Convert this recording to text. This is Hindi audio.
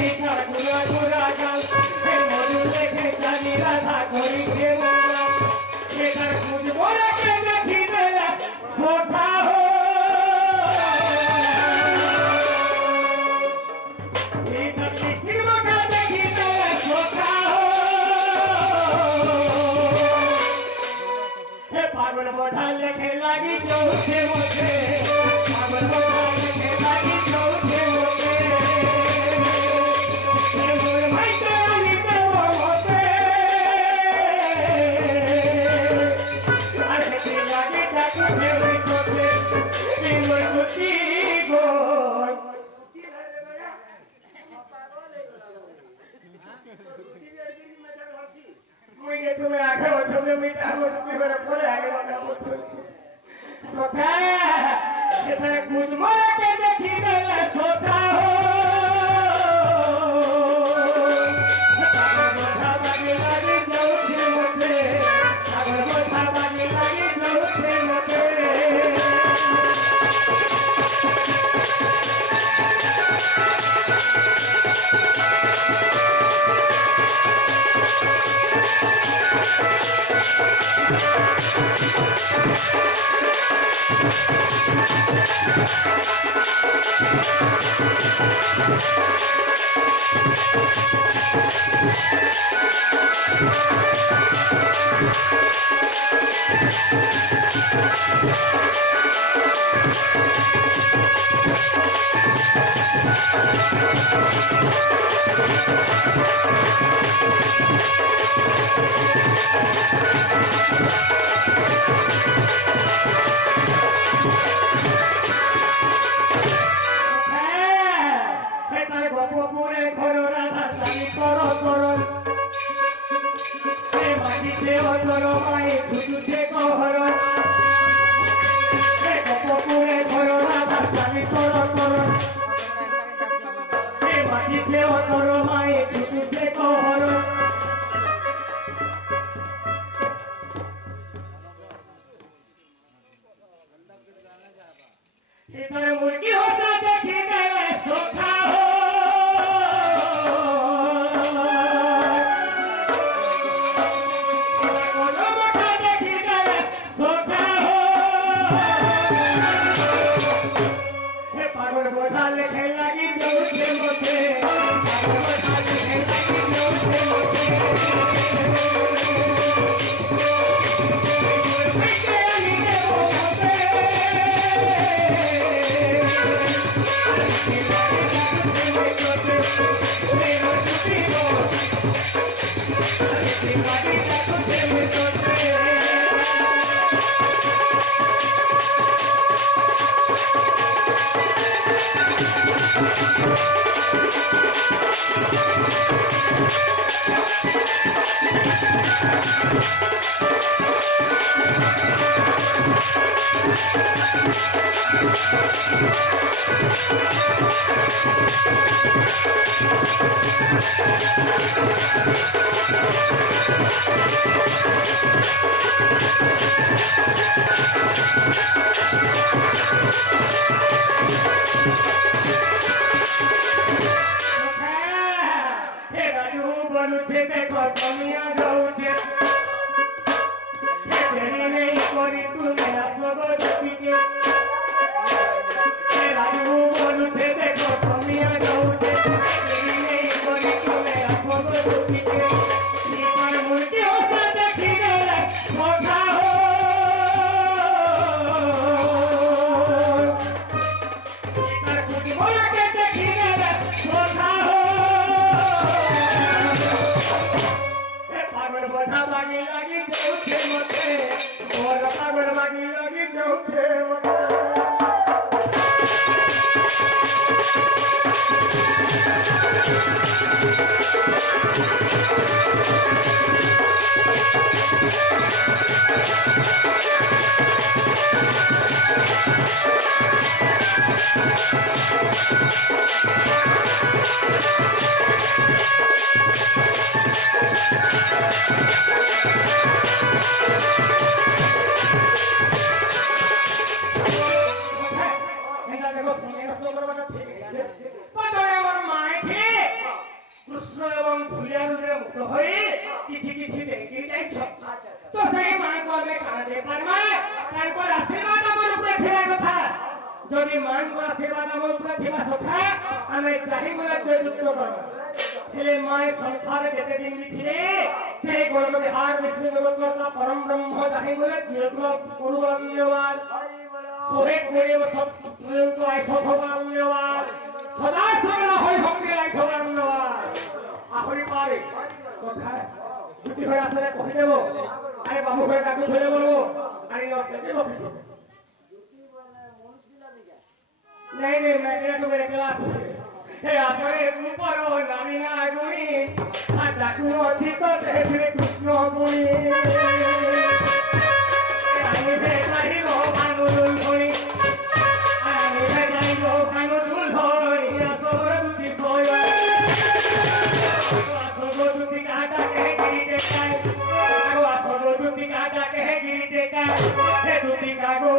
এটার গুড়া গুড়া গাল এ মধু লেখে জানি রাধা করি কেউ এটার খুঁজবো রেখে দেখি দিলে সোঠা হো এটার লিখির মুখে দেখি দিলে সোঠা হো হে পাগল বোঝা লেখে লাগি চৌথে মুখে পাগল বোঝা লেখে লাগি চৌথে মুখে তুমি আগে ছবি মিটা তুমি করে পরে আগে সোথা সেখানে কুচ মারাকে দেখি গেলে সোথা হো मुर्गी होता देखी गए सोखा हो देखी गए सोखा हो पागल बोझा लेखे लगी चौथे मुझे হই কিছু কিছু দেখি যাইছ তো সেই মাংস আমি কাঁদে পারমা তারপর আশীর্বাদ আমার উপরে ফেরা কথা যদি মাংস আশীর্বাদ আমার উপরে ফেরা সখা আমি চাহি বলে যুক্ত করব হেলে মায় সংসারে যেতে দিন বিছিলে সেই গর্ব বিহার বিষ্ণু জগৎ পরম ব্রহ্ম চাহি বলে যেগুলো পূর্বন্যবাদ সোহে করে সব তো আই সভবান্যবাদ সদা সদা হয় ভক্তি লাই ধরান্যবাদ আহরি পারে কথা ছুটি হয়ে আসলে কই দেব আরে বাবু হয়ে কাকু ধরে বলবো আরে নতে দেব नहीं नहीं मैं तेरे को मेरे क्लास हे आसरे ऊपर हो नामी ना गुनी आता कुनो चितो ते श्री कृष्ण गुनी आनी बे ताही रो भानुल गुनी आनी बे ताही रो भानुल गुनी आसरे दुती सोया आसरे दुती काटा के गिरी देखाय आसरे दुती काटा के गिरी देखाय हे दुती कागो